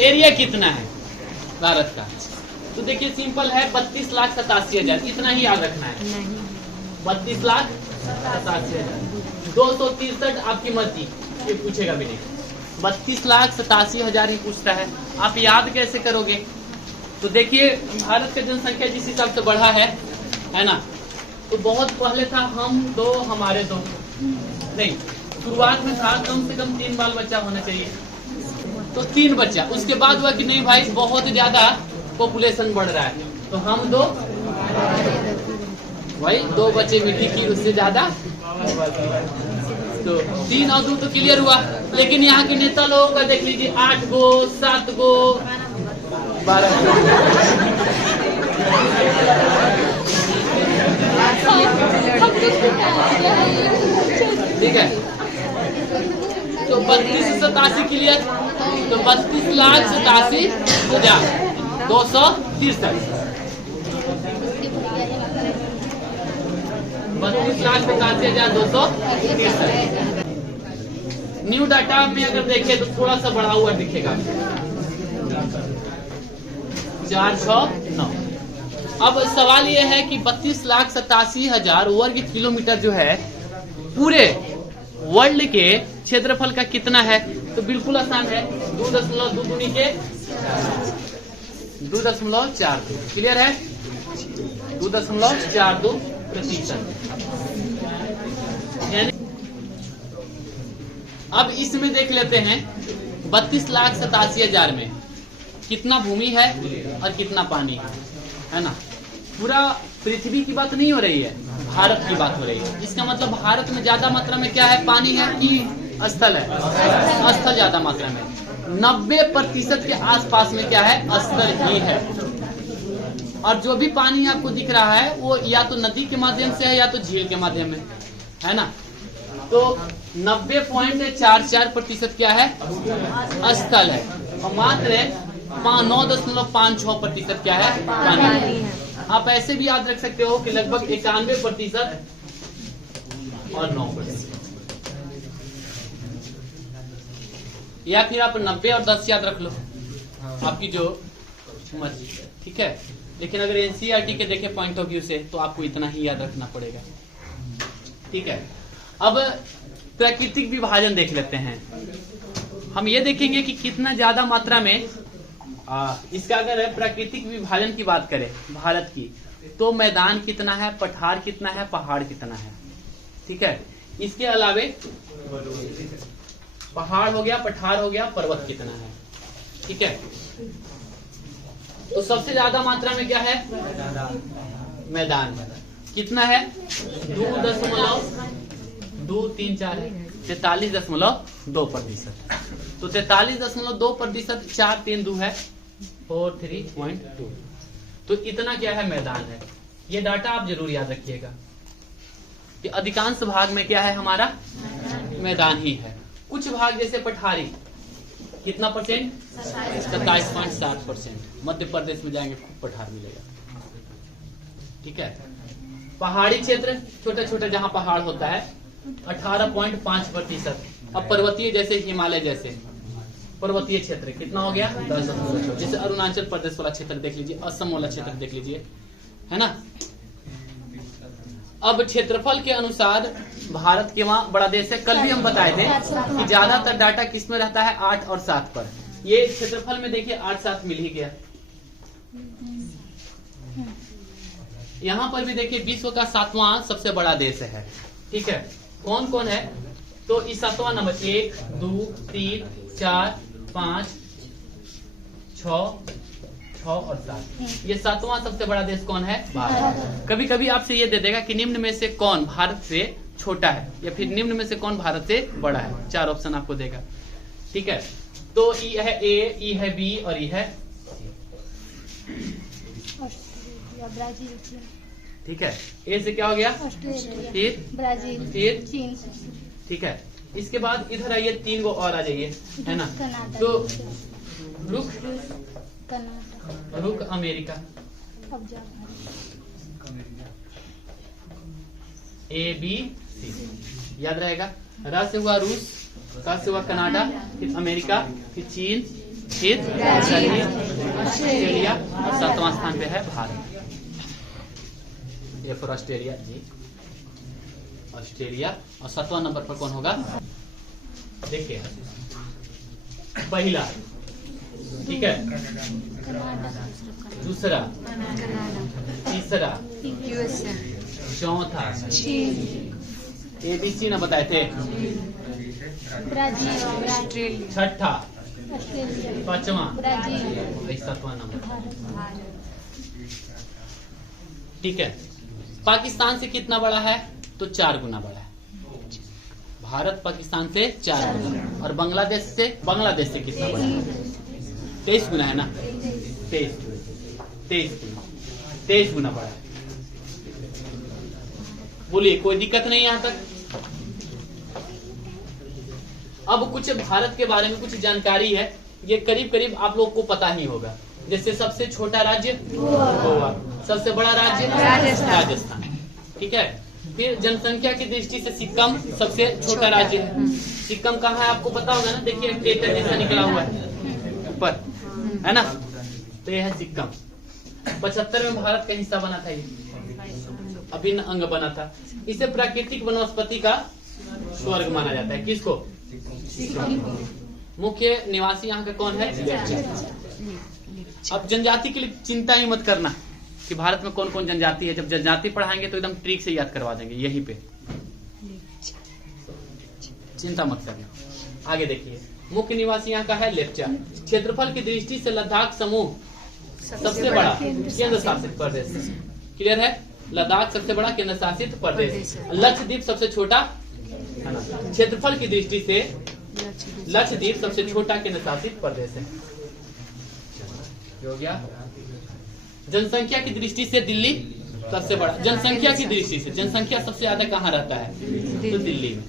Area कितना है भारत का? तो देखिए सिंपल है, 32,87,000, इतना ही याद रखना है। 32,87,000, 263 आपकी मर्जी, ये पूछेगा भी नहीं। 32,87,000 ही पूछता है, आप याद कैसे करोगे? तो देखिए भारत का जनसंख्या जिस हिसाब से बढ़ा है ना, तो बहुत पहले था हम दो हमारे दो, नहीं शुरुआत में था कम से कम 3 बाल बच्चा होना चाहिए, तो 3 बच्चा। उसके बाद हुआ कि नहीं भाई बहुत ज्यादा पॉपुलेशन बढ़ रहा है, तो हम दो भाई 2 बच्चे मिट्टी की, उससे ज्यादा तो 3 और 2 तो क्लियर हुआ। लेकिन यहाँ के नेता लोगों का देख लीजिए 8 गो 7 गो 12 गो। ठीक है, तो 32 से 87 क्लियर, तो 32,87,263, 32,87,263। न्यू डाटा में अगर देखें तो थोड़ा सा बढ़ा हुआ दिखेगा, 409। अब सवाल यह है कि 32,87,000 वर्ग किलोमीटर जो है पूरे वर्ल्ड के क्षेत्रफल का कितना है? तो बिल्कुल आसान है, 2.2 दूनी के 2.42, क्लियर है, 2.42%। अब इसमें देख लेते हैं 32,87,000 में कितना भूमि है और कितना पानी है ना। पूरा पृथ्वी की बात नहीं हो रही है, भारत की बात हो रही है। इसका मतलब भारत में ज्यादा मात्रा में क्या है, पानी है कि स्थल है? स्थल ज्यादा मात्रा में, 90% के आसपास में क्या है, स्थल ही है। और जो भी पानी आपको दिख रहा है वो या तो नदी के माध्यम से है या तो झील के माध्यम में है ना। तो 90.44% क्या है, स्थल है, और मात्र 9.56% क्या है, पानी है। आप ऐसे भी याद रख सकते हो कि लगभग 91% और 9%, या फिर आप 90 और 10 याद रख लो, आपकी जो मर्जी, ठीक है। लेकिन अगर एनसीईआरटी के देखे पॉइंट ऑफ व्यू से तो आपको इतना ही याद रखना पड़ेगा, ठीक है। अब प्राकृतिक विभाजन देख लेते हैं। हम ये देखेंगे कि कितना ज्यादा मात्रा में इसका अगर प्राकृतिक विभाजन की बात करें भारत की, तो मैदान कितना है, पठार कितना है, पहाड़ कितना है, ठीक है। इसके अलावे पहाड़ हो गया, पठार हो गया, पर्वत कितना है, ठीक है। तो सबसे ज्यादा मात्रा में क्या है, मैदान कितना है, 2.234 है, 43.2%। तो 43.2%, 4 3 2 है 43.2। तो इतना क्या है, मैदान है। ये डाटा आप जरूर याद रखिएगा कि अधिकांश भाग में क्या है, हमारा मैदान ही है। कुछ भाग जैसे पठारी कितना परसेंट, 27.7%। मध्य प्रदेश में जाएंगे खूब पठार मिलेगा, ठीक है। पहाड़ी क्षेत्र छोटा छोटा जहां पहाड़ होता है 18.5%। अब पर्वतीय जैसे हिमालय जैसे पर्वतीय क्षेत्र कितना हो गया, 10%। जैसे अरुणाचल प्रदेश वाला क्षेत्र देख लीजिए, असम वाला क्षेत्र देख लीजिए, है ना। अब क्षेत्रफल के अनुसार भारत के वहां बड़ा देश है। कल भी हम बताए थे कि ज्यादातर डाटा किस में रहता है, 8 और 7 पर। ये क्षेत्रफल में देखिए 8 7 मिल ही गया। यहाँ पर भी देखिए विश्व का 7वां सबसे बड़ा देश है, ठीक है। कौन कौन है, तो इस 7वां नंबर 1 2 3 4 5 6 और 7, ये 7वां सबसे बड़ा देश कौन है, भारत। कभी कभी आपसे ये दे देगा कि निम्न में से कौन भारत से छोटा है, या फिर निम्न में से कौन भारत से बड़ा है। 4 ऑप्शन आपको देगा, ठीक है। तो ई है ए, ई है बी और ई है ब्राजील, ठीक है। ए से क्या हो गया, फिर ब्राजील, फिर चीन, ठीक है। इसके बाद इधर आइए, 3 गो और आ जाइए, है ना। तो रुक अमेरिका, ए बी सी याद रहेगा। रा से हुआ रूस, का से हुआ कनाडा, फिर अमेरिका, फिर चीन, फिर ब्राजील, ऑस्ट्रेलिया और 7वां स्थान पे है भारत। ये फिर ऑस्ट्रेलिया जी, ऑस्ट्रेलिया। और 7वां नंबर पर कौन होगा? देखिए पहला, ठीक है, दूसरा, तीसरा, यूएसए, चौथा, चीन, ABC ना बताए थे, ब्राजील, ऑस्ट्रेलिया, छठा, ऑस्ट्रेलिया, 5वां, ब्राजील, 7वां नंबर। भारत। ठीक है, पाकिस्तान से कितना बड़ा है? तो 4 गुना बड़ा है। भारत पाकिस्तान से 4 गुना। और बांग्लादेश से कितना बड़ा है? 23 गुना है ना, 23 गुना बड़ा है। बोलिए कोई दिक्कत नहीं यहाँ तक? अब कुछ भारत के बारे में कुछ जानकारी है, ये करीब करीब आप लोग को पता ही होगा। जैसे सबसे छोटा राज्य गोवा, सबसे बड़ा राज्य राजस्थान, ठीक है। फिर जनसंख्या की दृष्टि से सिक्किम सबसे छोटा राज्य है। सिक्किम कहाँ है आपको पता होगा ना, देखिए टेटर जैसा निकला हुआ है ऊपर, है ना, तो यह है सिक्किम। 75 में भारत का हिस्सा बना था, ये अभिन्न अंग बना था। इसे प्राकृतिक वनस्पति का स्वर्ग माना जाता है। किसको? मुख्य निवासी यहाँ का कौन है? अब जनजाति के लिए चिंता ही मत करना कि भारत में कौन कौन जनजाति है। जब जनजाति पढ़ाएंगे तो एकदम ट्रिक से याद करवा देंगे यहीं पे, चिंता मत करना। आगे देखिए, मुख्य निवासी यहाँ का है लेप्चा। क्षेत्रफल की दृष्टि से लद्दाख समूह सबसे बड़ा केंद्र शासित प्रदेश। क्लियर है? लद्दाख सबसे बड़ा केंद्र शासित प्रदेश। लक्षद्वीप सबसे छोटा, क्षेत्रफल की दृष्टि से लक्षद्वीप सबसे छोटा केंद्र शासित प्रदेश है। हो गया। जनसंख्या की दृष्टि से दिल्ली सबसे बड़ा। जनसंख्या की दृष्टि से जनसंख्या सबसे ज्यादा कहाँ रहता है? तो दिल्ली में।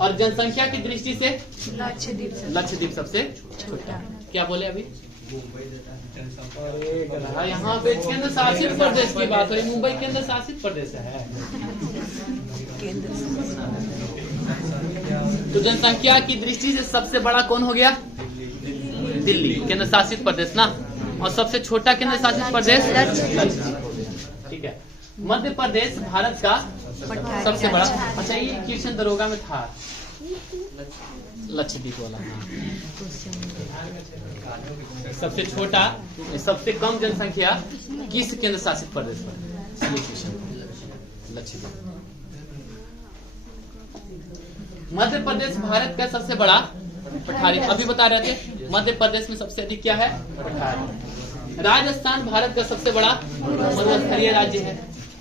और जनसंख्या की दृष्टि से लक्षद्वीप सबसे छोटा। क्या बोले अभी? यहाँ पे केंद्र शासित प्रदेश की बात हो रही, मुंबई केंद्र शासित प्रदेश है। तो जनसंख्या की दृष्टि से सबसे बड़ा कौन हो गया? दिल्ली केंद्र शासित प्रदेश ना। और सबसे छोटा केंद्र शासित प्रदेश लक्षद्वीप। ठीक है। मध्य प्रदेश भारत का सबसे बड़ा। अच्छा, ये क्वेश्चन दरोगा में था, लक्षद्वीप वाला। सबसे छोटा, सबसे कम जनसंख्या किस केंद्र शासित प्रदेश पर? ये क्वेश्चन लक्षद्वीप। मध्य प्रदेश भारत का सबसे बड़ा पठारी, अभी बता रहे थे। मध्य प्रदेश में सबसे अधिक क्या है? पठारी। राजस्थान भारत का सबसे बड़ा मरुस्थलीय राज्य है।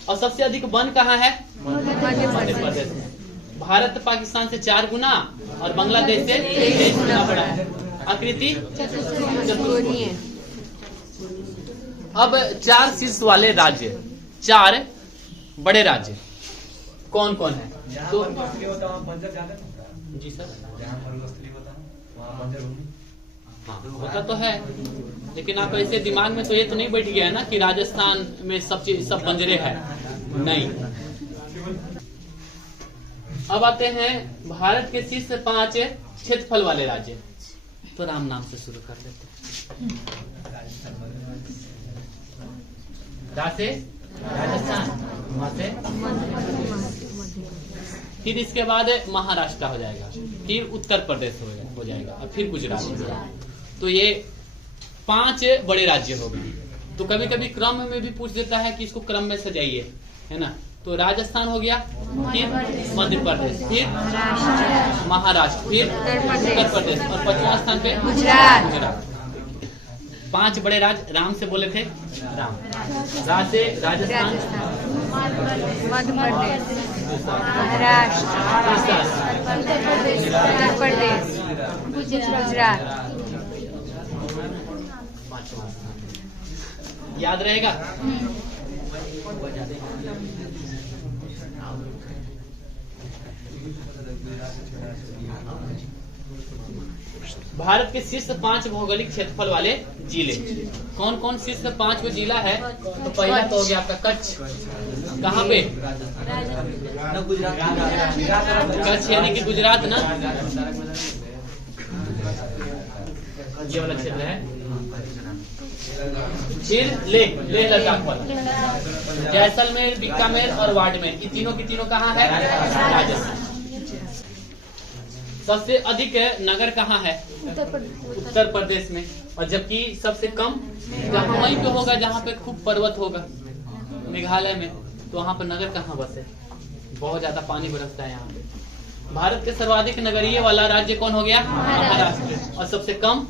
और सबसे अधिक वन कहाँ है? मध्य प्रदेश में। भारत पाकिस्तान से 4 गुना और बांग्लादेश से 23 गुना बड़ा है। आकृति चतुर्भुज। अब 4 शीर्ष वाले राज्य, 4 बड़े राज्य कौन कौन है? तो जी सर, हाँ होता तो है, लेकिन आप ऐसे दिमाग में तो ये तो नहीं बैठ गया है ना कि राजस्थान में सब चीज सब बंजरे है, नहीं। अब आते हैं भारत के शीर्ष 5 क्षेत्रफल वाले राज्य। तो राम नाम से शुरू कर लेते हैं। राजस्थान, फिर इसके बाद महाराष्ट्र हो जाएगा, फिर उत्तर प्रदेश हो जाएगा और फिर गुजरात हो जाएगा। तो ये 5 बड़े राज्य हो गए। तो कभी कभी क्रम में भी पूछ देता है कि इसको क्रम में सजाइए, है ना। तो राजस्थान हो गया, फिर मध्य प्रदेश, फिर महाराष्ट्र, फिर उत्तर प्रदेश और 5वां स्थान पे गुजरात। 5 बड़े राज्य राम से बोले थे। राम राज से राजस्थान, मध्य प्रदेश, महाराष्ट्र, उत्तर प्रदेश, गुजरात। याद रहेगा? भारत के शीर्ष 5 भौगोलिक क्षेत्रफल वाले जिले कौन कौन? शीर्ष 5 जिला है। तो पहला तो हो गया आपका कच्छ। कहाँ पे? कच्छ यानी कि गुजरात ना। ये वाला क्षेत्र है। फिर लेह लद्दाख वाला, जैसलमेर, बीकानेर और बाड़मेर, ये तीनों की तीनों कहाँ है? राजस्थान। सबसे अधिक नगर कहाँ है? उत्तर प्रदेश में। और जबकि सबसे कम जहाँ वहीं पे होगा जहाँ पे खूब पर्वत होगा, मेघालय में, तो वहाँ पर नगर कहाँ बसे? बहुत ज्यादा पानी बरसता है यहाँ पे। भारत के सर्वाधिक नगरीय वाला राज्य कौन हो गया? महाराष्ट्र। और सबसे कम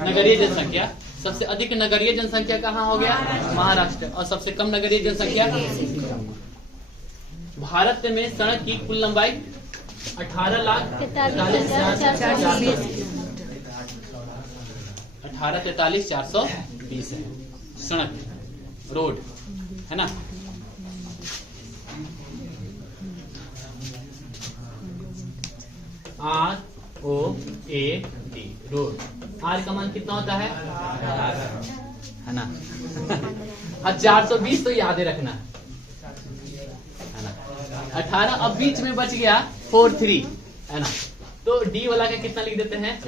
नगरीय जनसंख्या, सबसे अधिक नगरीय जनसंख्या कहाँ हो गया? महाराष्ट्र। और सबसे कम नगरीय जनसंख्या? भारत में सड़क की कुल लंबाई 18,43,420 है। सड़क, रोड है ना। ROAD, road. आर का मान कितना होता है ना? 420 तो याद रखना है ना। 18, अब बीच में बच गया 43 है ना, तो डी वाला का कितना लिख देते हैं?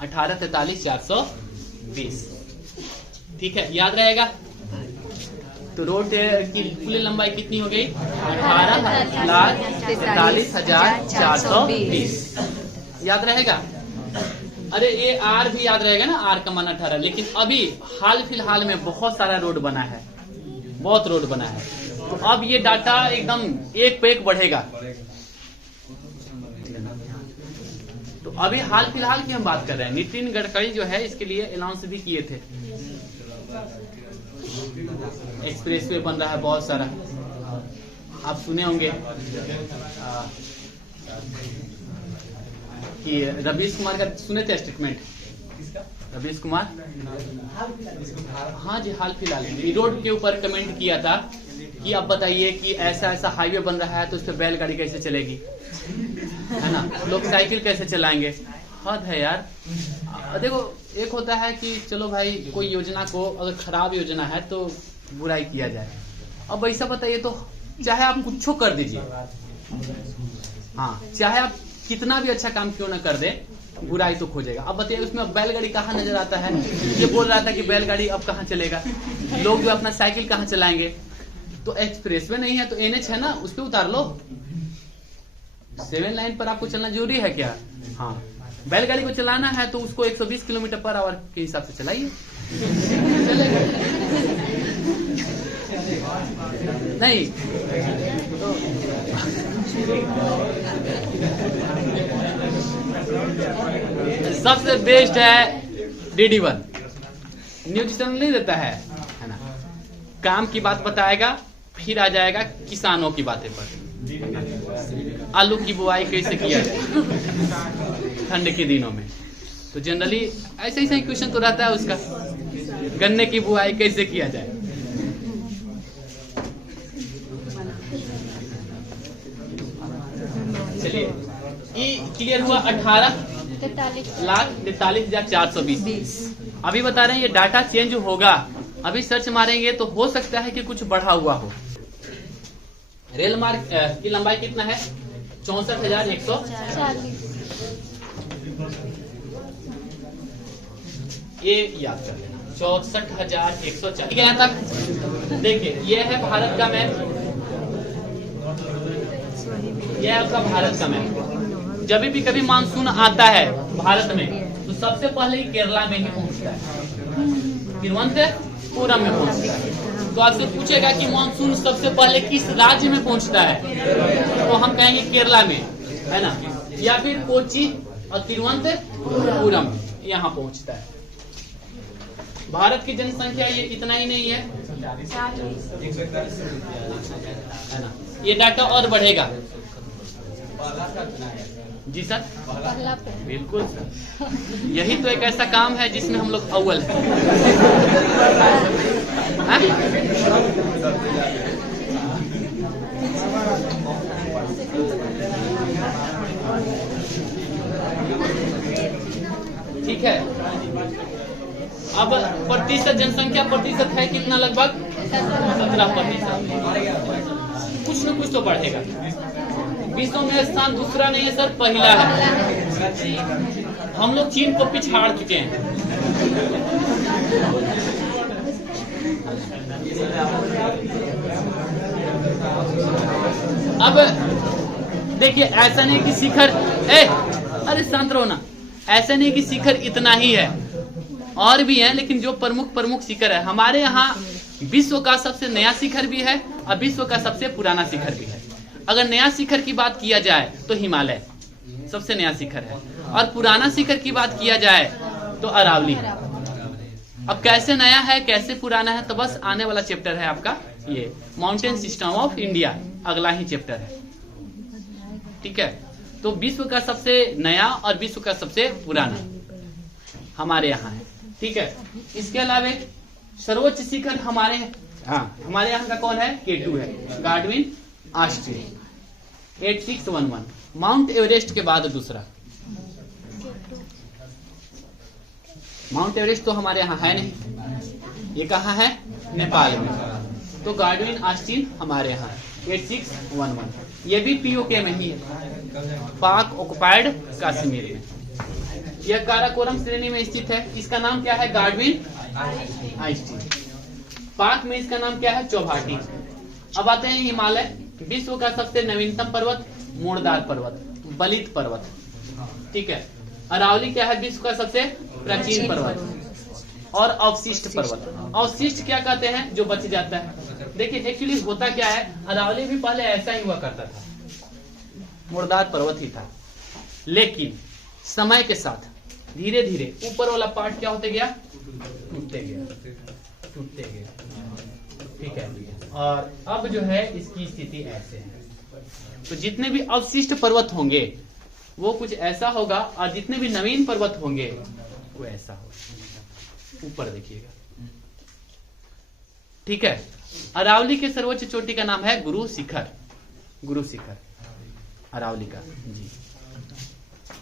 18,43,420। ठीक है, याद रहेगा। तो रोड की कुल लंबाई कितनी हो गई? 18,43,420। याद रहेगा। अरे ये आर भी याद रहेगा ना, आर का मान 18। लेकिन अभी हाल फिलहाल में बहुत सारा रोड बना है, बहुत रोड बना है, तो अब ये डाटा एकदम एक पे एक बढ़ेगा। तो अभी हाल फिलहाल की हम बात कर रहे हैं। नितिन गडकरी जो है इसके लिए अनाउंस भी किए थे। एक्सप्रेसवे बन रहा है बहुत सारा, आप सुने होंगे कि रवीश कुमार का सुने थे स्टेटमेंट? रवीश कुमार, हाँ जी, हाल फिलहाल में रोड के ऊपर कमेंट किया था कि अब बताइए कि ऐसा ऐसा हाईवे बन रहा है तो उस पर बैलगाड़ी कैसे चलेगी, है ना, लोग साइकिल कैसे चलाएंगे। हद है यार। देखो, एक होता है कि चलो भाई कोई योजना को अगर खराब योजना है तो बुराई किया जाए। अब ऐसा बताइए तो चाहे आप कुछ कर दीजिए, हाँ, चाहे आप कितना भी अच्छा काम क्यों ना कर दे, बुराई तो खोजेगा। अब बताइए उसमें बैलगाड़ी कहाँ नजर आता है? ये बोल रहा था कि बैलगाड़ी अब कहाँ चलेगा, लोग जो अपना साइकिल कहाँ चलाएंगे। तो एक्सप्रेसवे नहीं है तो NH है ना, उस पर उतार लो। 7 लाइन पर आपको चलना जरूरी है क्या? हाँ, बैलगाड़ी को चलाना है तो उसको 120 किलोमीटर पर आवर के हिसाब से चलाइए। नहीं सबसे बेस्ट है DD1 न्यूज चैनल, नहीं देता है ना, काम की बात बताएगा, फिर आ जाएगा किसानों की बातें पर। आलू की बुआई कैसे किया जाए ठंड के दिनों में, तो जनरली ऐसे ही क्वेश्चन तो रहता है उसका। गन्ने की बुआई कैसे किया जाए। चलिए, ये क्लियर हुआ। 18,43,420। अभी बता रहे हैं ये डाटा चेंज होगा। अभी सर्च मारेंगे तो हो सकता है कि कुछ बढ़ा हुआ हो। रेल मार्ग की लंबाई कितना है? 64,140। ये याद कर लेना, 64,140। यहाँ तक देखिए, ये है भारत का मैप, यह है आपका भारत का मैप। जब भी कभी मानसून आता है भारत में तो सबसे पहले ही केरला में ही पहुंचता है, तिरुवनंतपुरम में पहुंचता है। तो आपसे पूछेगा कि मानसून सबसे पहले किस राज्य में पहुंचता है, तो हम कहेंगे केरला में, है ना, या फिर कोची और तिरुवनंतपुरम यहाँ पहुंचता है। भारत की जनसंख्या ये इतना ही नहीं है ना, ये डाटा और बढ़ेगा। जी सर, बिल्कुल सर, यही तो एक ऐसा काम है जिसमें हम लोग अव्वल हैं। ठीक है, अब प्रतिशत जनसंख्या प्रतिशत है कितना? लगभग 17%। कुछ न कुछ तो बढ़ेगा, विश्व में स्थान दूसरा नहीं है सर, पहला है। हम लोग चीन को पिछाड़ चुके हैं। अब देखिए, ऐसा नहीं कि शिखर अरे शांत रहो ना, ऐसा नहीं कि शिखर इतना ही है, और भी है, लेकिन जो प्रमुख शिखर है हमारे यहाँ, विश्व का सबसे नया शिखर भी है और विश्व का सबसे पुराना शिखर भी है। अगर नया शिखर की बात किया जाए तो हिमालय सबसे नया शिखर है, और पुराना शिखर की बात किया जाए तो अरावली है। अब कैसे नया है कैसे पुराना है, तो बस आने वाला चैप्टर है आपका ये माउंटेन सिस्टम ऑफ इंडिया, अगला ही चैप्टर है, ठीक है। तो विश्व का सबसे नया और विश्व का सबसे पुराना हमारे यहाँ है, ठीक है। इसके अलावा सर्वोच्च शिखर हमारे यहाँ का कौन है, K2 है, गार्डविन ऑस्ट्रिन 8611। माउंट एवरेस्ट के बाद दूसरा, माउंट एवरेस्ट तो हमारे यहाँ है नहीं, ये कहाँ है, नेपाल में। तो गार्डविन ऑस्ट्रिन हमारे यहाँ 8611, ये भी POK में ही है, पाक ऑक्युपाइड कश्मीर में। यह काराकोरम श्रेणी में स्थित है, इसका नाम क्या है, गार्डविन ऑस्ट्रिन। पाक में इसका नाम क्या है, चौभाटी। अब आते हैं हिमालय, विश्व का सबसे नवीनतम पर्वत, मूणदार पर्वत, बलित पर्वत, ठीक है। अरावली क्या है, विश्व का सबसे प्राचीन पर्वत और अवशिष्ट पर्वत। अवशिष्ट क्या कहते हैं, जो बच जाता है। देखिए एक्चुअली होता क्या है, अरावली भी पहले ऐसा ही हुआ करता था, मूणदार पर्वत ही था, लेकिन समय के साथ धीरे धीरे ऊपर वाला पार्ट क्या होते गया, टूटते गया, ठीक है। और अब जो है इसकी स्थिति ऐसे है। तो जितने भी अवशिष्ट पर्वत होंगे वो कुछ ऐसा होगा, और जितने भी नवीन पर्वत होंगे वो ऐसा होगा। ऊपर देखिएगा, ठीक है। अरावली के सर्वोच्च चोटी का नाम है गुरु शिखर अरावली का जी।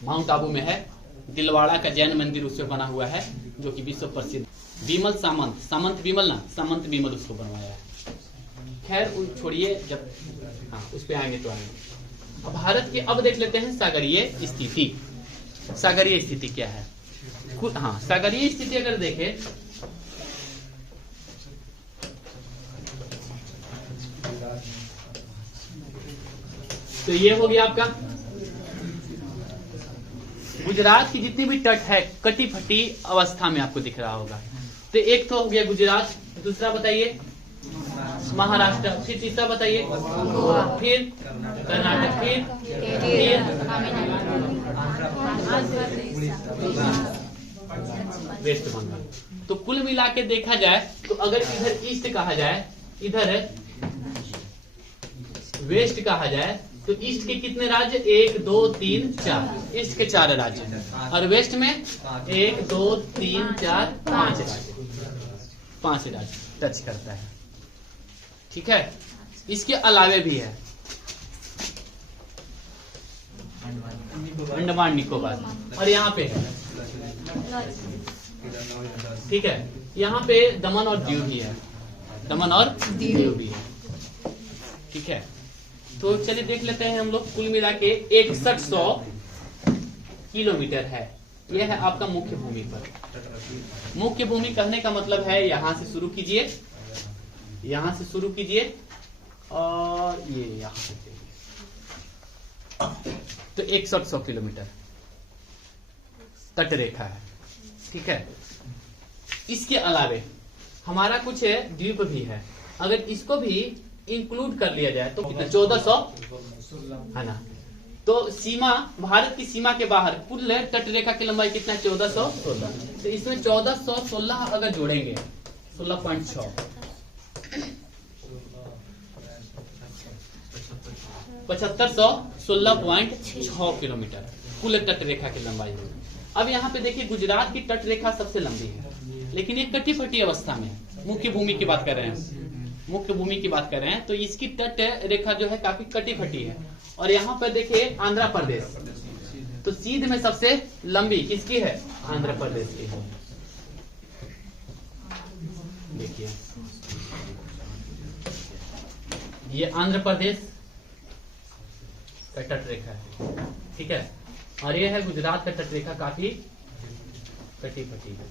माउंट आबू में है, दिलवाड़ा का जैन मंदिर उससे बना हुआ है, जो कि विश्व प्रसिद्ध। विमल सामंत विमल उसको बनवाया है। खैर छोड़िए, जब उस पे आएंगे तो आएंगे। अब भारत की अब देख लेते हैं सागरीय स्थिति क्या है। सागरीय स्थिति अगर देखें तो ये हो गया आपका गुजरात की जितनी भी तट है कटी फटी अवस्था में आपको दिख रहा होगा। तो एक तो हो गया गुजरात, दूसरा बताइए महाराष्ट्र, फिर तीसरा बताइए फिर कर्नाटक, फिर वेस्ट बंगाल। तो कुल मिला के देखा जाए तो अगर इधर ईस्ट कहा जाए, इधर वेस्ट कहा जाए, तो ईस्ट के कितने राज्य, 1 2 3 4, ईस्ट के 4 राज्य, और वेस्ट में 1 2 3 4 5 राज्य टच करता है, ठीक है। इसके अलावे भी है अंडमान निकोबार, और यहाँ पे है, ठीक है। यहाँ पे दमन और दीव भी है, ठीक है। तो चलिए देख लेते हैं हम लोग, कुल मिला के 6100 किलोमीटर है। यह है आपका मुख्य भूमि पर। मुख्य भूमि कहने का मतलब है यहां से शुरू कीजिए, और ये यहां से तो 6100 किलोमीटर तट रेखा है, ठीक है। इसके अलावे हमारा कुछ द्वीप भी है, अगर इसको भी इंक्लूड कर लिया जाए तो कितना, 1400 है ना। तो सीमा, भारत की सीमा के बाहर कुल तट रेखा की लंबाई कितना है, 1416। तो इसमें 1416 अगर जोड़ेंगे 16.6, 7516.6 किलोमीटर कुल तट रेखा की लंबाई होगी। अब यहाँ पे देखिए गुजरात की तट रेखा सबसे लंबी है, लेकिन ये कटी फटी अवस्था में है। मुख्य भूमि की बात कर रहे हैं, तो इसकी तट रेखा जो है काफी कटी फटी है। और यहाँ पर देखिए आंध्र प्रदेश, तो सीध में सबसे लंबी किसकी है, आंध्र प्रदेश की है। देखिए ये आंध्र प्रदेश, का तट रेखा है, ठीक है। और ये है गुजरात का तट रेखा, काफी कटी फटी है।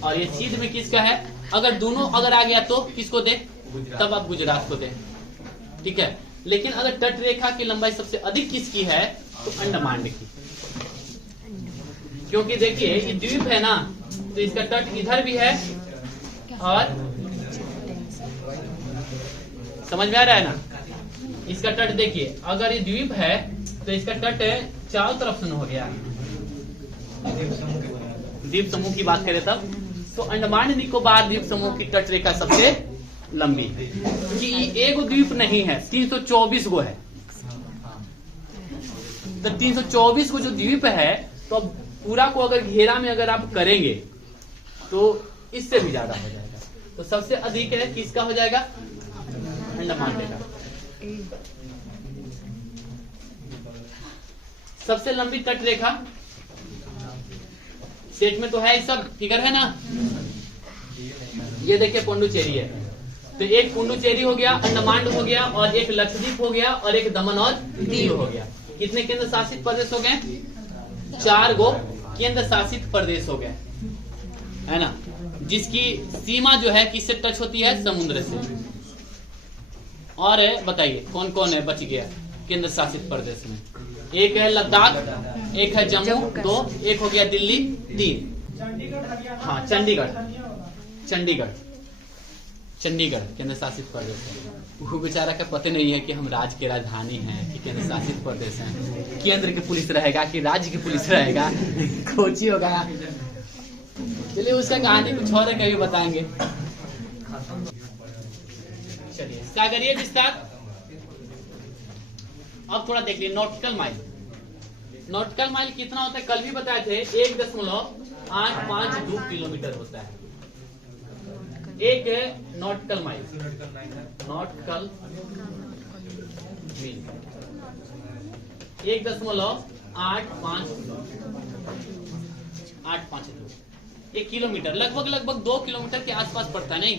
और ये सीध में किसका है? अगर दोनों अगर आ गया तो किसको दे? तब आप गुजरात को दे, ठीक है। लेकिन अगर तट रेखा की लंबाई सबसे अधिक किसकी है? तो अंडमान की, क्योंकि देखिए ये द्वीप है ना, तो इसका तट इधर भी है और समझ में आ रहा है ना? इसका तट देखिए, अगर ये द्वीप है तो इसका तट चारों तरफ से हो गया। द्वीप समूह की बात करें तब तो अंडमान निकोबार द्वीप समूह की तट रेखा सबसे लंबी है, क्योंकि एगो द्वीप नहीं है, 324 गो है। तो 324 को जो द्वीप है, तो अब पूरा को अगर घेरा में अगर आप करेंगे तो इससे भी ज्यादा हो जाएगा। तो सबसे अधिक है किसका हो जाएगा? अंडमान रेखा। सबसे लंबी तट रेखा सेट में तो है, सब फिगर है ना। ये देखिए पुडुचेरी है, तो एक पुडुचेरी हो गया, अंडमान हो गया, और एक लक्षद्वीप हो गया, और एक दमन और दीव हो गया। कितने केंद्र शासित प्रदेश हो गए? 4 गो केंद्र शासित प्रदेश हो गए, है ना, जिसकी सीमा जो है किससे टच होती है? समुद्र से। और बताइए कौन कौन है बच गया केंद्र शासित प्रदेश में? एक है लद्दाख, एक है जम्मू, 2, एक हो गया दिल्ली, 3, हाँ चंडीगढ़ केंद्र शासित प्रदेश है। वो बेचारा का पता नहीं है कि हम राज्य के राजधानी हैं कि केंद्र शासित प्रदेश हैं। केंद्र की पुलिस रहेगा कि राज्य की पुलिस रहेगा, कोची होगा। चलिए उसका कहानी कुछ और है, कभी बताएंगे। चलिए सागरीय विस्तार। अब थोड़ा देख लीजिए नॉटिकल माइल। नॉटिकल माइल कितना होता है? कल भी बताए थे 1.852 किलोमीटर होता है। एक है नॉटिकल माइल, नॉटिकल मील 1.852 1 किलोमीटर, लगभग 2 किलोमीटर के आसपास पड़ता है। नहीं,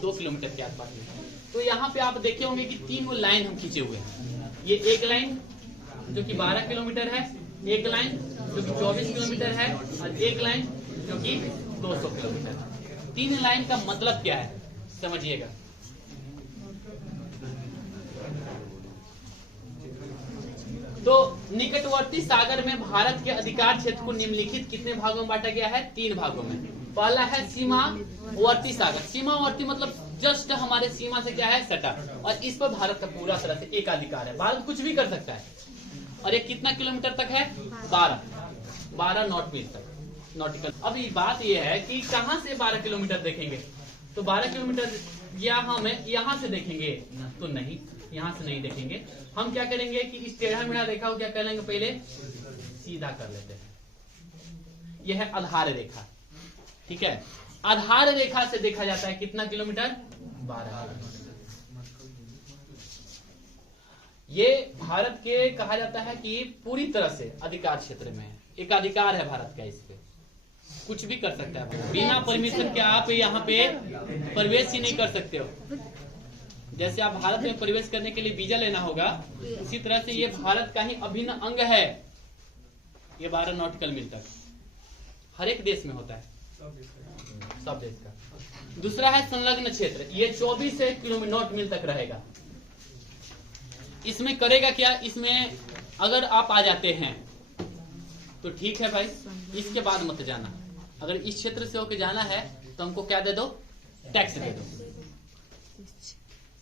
2 किलोमीटर के आसपास में। तो यहाँ पे आप देखे होंगे कि 3 लाइन हम खींचे हुए हैं। ये एक लाइन जो कि 12 किलोमीटर है, एक लाइन जो कि 24 किलोमीटर है, और एक लाइन जो कि 200 किलोमीटर है। 3 लाइन का मतलब क्या है समझिएगा। तो निकटवर्ती सागर में भारत के अधिकार क्षेत्र को निम्नलिखित कितने भागों में बांटा गया है? 3 भागों में। पहला है सीमावर्ती सागर। सीमावर्ती मतलब जस्ट हमारे सीमा से क्या है? सटा, और इस पर भारत का पूरा तरह से एकाधिकार है। भारत कुछ भी कर सकता है। और ये कितना किलोमीटर तक है? 12 नॉट मील तक नॉटिकल। अब ये बात ये है कि कहां से 12 किलोमीटर देखेंगे? तो 12 किलोमीटर या हम यहाँ से देखेंगे तो नहीं, यहाँ से नहीं देखेंगे। हम क्या करेंगे कि इस टेढ़ा मेढ़ा रेखा को क्या कर लेंगे? पहले सीधा कर लेते हैं। यह है आधार रेखा, ठीक है। आधार रेखा से देखा जाता है कितना किलोमीटर? 12 किलोमीटर। ये भारत के कहा जाता है कि पूरी तरह से अधिकार क्षेत्र में है, एक अधिकार है भारत का। इस पे कुछ भी कर सकता है, बिना परमिशन के आप यहाँ पे प्रवेश ही नहीं कर सकते हो। जैसे आप भारत में प्रवेश करने के लिए वीजा लेना होगा, उसी तरह से ये भारत का ही अभिन्न अंग है। ये 12 नॉटिकल मील तक हर एक देश में होता है, सब देश का। दूसरा है संलग्न क्षेत्र। ये 24 किलोमीटर नॉट मील तक रहेगा। इसमें करेगा क्या? इसमें अगर आप आ जाते हैं तो ठीक है भाई, इसके बाद मत जाना। अगर इस क्षेत्र से होके जाना है तो हमको क्या दे दो? टैक्स दे दो।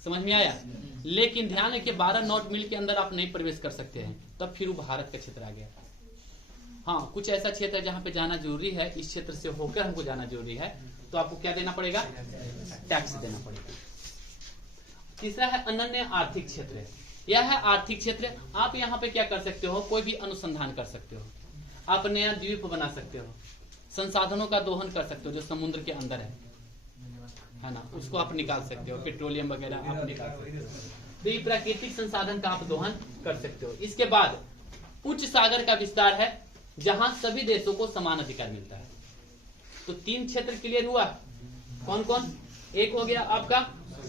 समझ में आया? लेकिन ध्यान रखिए 12 नॉट मील के अंदर आप नहीं प्रवेश कर सकते हैं, तब फिर वो भारत का क्षेत्र आ गया। हाँ, कुछ ऐसा क्षेत्र है जहां पे जाना जरूरी है, इस क्षेत्र से होकर हमको जाना जरूरी है, तो आपको क्या देना पड़ेगा? टैक्स देना पड़ेगा। तीसरा है अनन्य आर्थिक क्षेत्र। यह है आर्थिक क्षेत्र। आप यहाँ पे क्या कर सकते हो? कोई भी अनुसंधान कर सकते हो, आप नया द्वीप बना सकते हो, संसाधनों का दोहन कर सकते हो जो समुद्र के अंदर है ना, उसको आप निकाल सकते हो, पेट्रोलियम वगैरह आप निकाल सकते हो। तो ये प्राकृतिक संसाधन का आप दोहन कर सकते हो। इसके बाद उच्च सागर का विस्तार है, जहां सभी देशों को समान अधिकार मिलता है। तो 3 क्षेत्र क्लियर हुआ। कौन कौन? एक हो गया आपका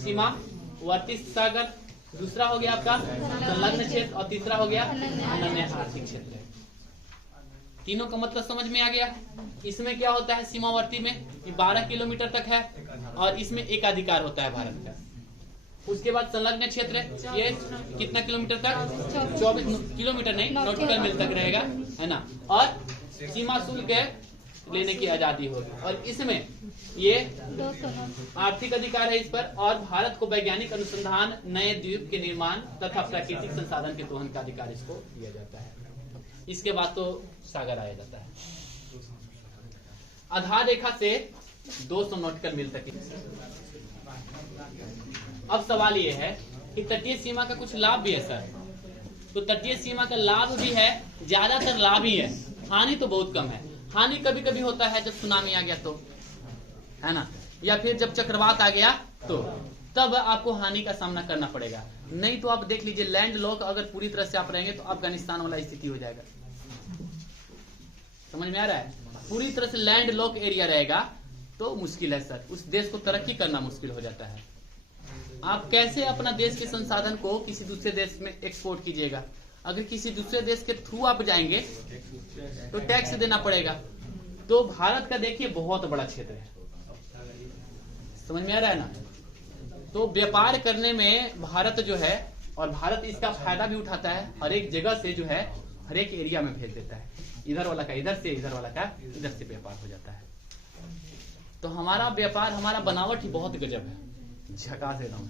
सीमावर्ती सागर, दूसरा हो गया आपका संलग्न क्षेत्र और तीसरा हो गया अनन्य आर्थिक क्षेत्र। तीनों का मतलब समझ में आ गया। इसमें क्या होता है, सीमावर्ती में 12 किलोमीटर तक है और इसमें एकाधिकार होता है भारत का। उसके बाद संलग्न क्षेत्र ये कितना किलोमीटर तक, 24 किलोमीटर नहीं, नॉटिकल मील तक रहेगा, है ना। और सीमा शुल्क लेने की आजादी होगी। और इसमें ये आर्थिक अधिकार है इस पर, और भारत को वैज्ञानिक अनुसंधान, नए द्वीप के निर्माण तथा प्राकृतिक संसाधन के दोहन का अधिकार इसको दिया जाता है। इसके बाद तो सागर आया जाता है। आधार रेखा से 200 नॉटिकल मील तक। अब सवाल ये है कि तटीय सीमा का कुछ लाभ भी है सर। तो तटीय सीमा का लाभ भी है, ज्यादातर लाभ ही है, हानि तो बहुत कम है। हानि कभी कभी होता है जब सुनामी आ गया तो, है ना, या फिर जब चक्रवात आ गया तो, तब आपको हानि का सामना करना पड़ेगा। नहीं तो आप देख लीजिए, लैंड लॉक अगर पूरी तरह से आप रहेंगे तो अफगानिस्तान वाला स्थिति हो जाएगा। समझ में आ रहा है? पूरी तरह से लैंड लॉक एरिया रहेगा तो मुश्किल है सर, उस देश को तरक्की करना मुश्किल हो जाता है। आप कैसे अपना देश के संसाधन को किसी दूसरे देश में एक्सपोर्ट कीजिएगा? अगर किसी दूसरे देश के थ्रू आप जाएंगे तो टैक्स देना पड़ेगा। तो भारत का देखिए बहुत बड़ा क्षेत्र है, समझ में आ रहा है ना। तो व्यापार करने में भारत जो है, और भारत इसका फायदा भी उठाता है, हर एक जगह से जो है हर एक एरिया में भेज देता है। इधर वाला का इधर से, इधर वाला का इधर से व्यापार हो जाता है। तो हमारा व्यापार, हमारा बनावट ही बहुत गजब है, झकास एकदम,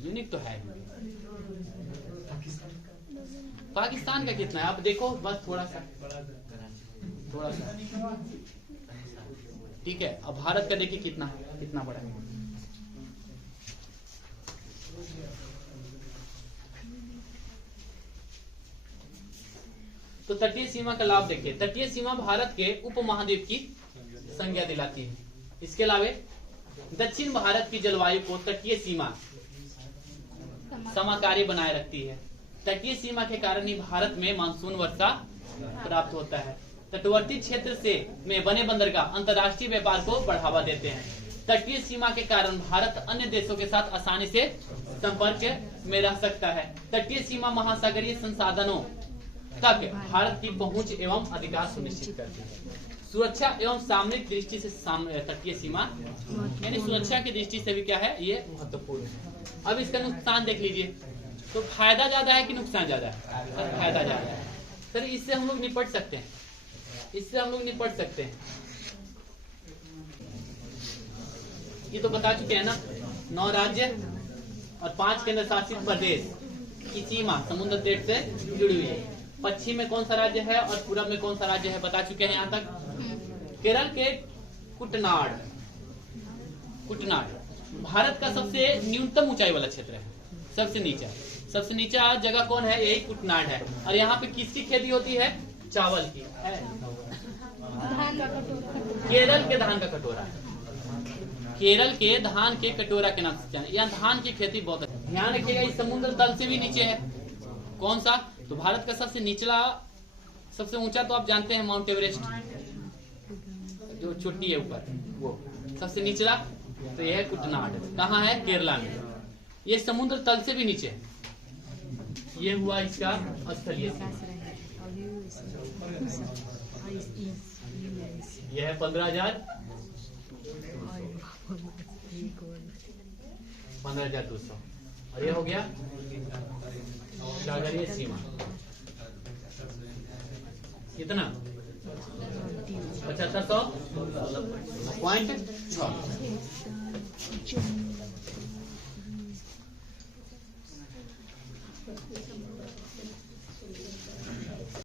यूनिक तो है। पाकिस्तान का कितना है आप देखो, बस थोड़ा सा, ठीक है। अब भारत का देखिए कितना है, कितना बड़ा है। तो तटीय सीमा का लाभ देखिए। तटीय सीमा भारत के उपमहाद्वीप की संज्ञा दिलाती है। इसके अलावा दक्षिण भारत की जलवायु को तटीय सीमा समकाली बनाए रखती है। तटीय सीमा के कारण ही भारत में मानसून वर्षा प्राप्त होता है। तटवर्ती क्षेत्र से में बने बंदरगाह अंतर्राष्ट्रीय व्यापार को बढ़ावा देते हैं। तटीय सीमा के कारण भारत अन्य देशों के साथ आसानी से संपर्क में रह सकता है। तटीय सीमा महासागरीय संसाधनों तक भारत की पहुंच एवं अधिकार सुनिश्चित करती है। सुरक्षा एवं सामरिक दृष्टि से तटीय सीमा यानी सुरक्षा की दृष्टि से भी क्या है, ये महत्वपूर्ण है। अब इसका नुकसान देख लीजिए। तो फायदा ज्यादा है कि नुकसान ज्यादा है? फायदा ज्यादा है सर। इससे हम लोग निपट सकते हैं, इससे हम लोग निपट सकते हैं। ये तो बता चुके हैं ना, 9 राज्य और 5 केंद्र शासित प्रदेश की सीमा समुद्र तट से जुड़ी हुई है। पश्चिम में कौन सा राज्य है और पूरब में कौन सा राज्य है बता चुके हैं यहाँ तक। केरल के कुटनाड भारत का सबसे न्यूनतम ऊंचाई वाला क्षेत्र है, सबसे नीचा जगह कौन है, यही कुटनाड है। और यहाँ पे किसकी खेती होती है, चावल की है। केरल के धान का कटोरा, केरल के धान के कटोरा के नाम से यहाँ धान की खेती बहुत है। ध्यान रखिएगा, इस समुद्र तल से भी नीचे है। कौन सा? तो भारत का सबसे निचला, सबसे ऊंचा तो आप जानते हैं माउंट एवरेस्ट, जो चोटी है ऊपर, वो सबसे निचला। तो यह है कुटनाड, कहाँ है, केरला में। ये समुद्र तल से भी नीचे है। ये हुआ इसका स्थलीय सीमा। यह है 15,200 और ये हो गया सागरीय सीमा। कितना? 7500.6।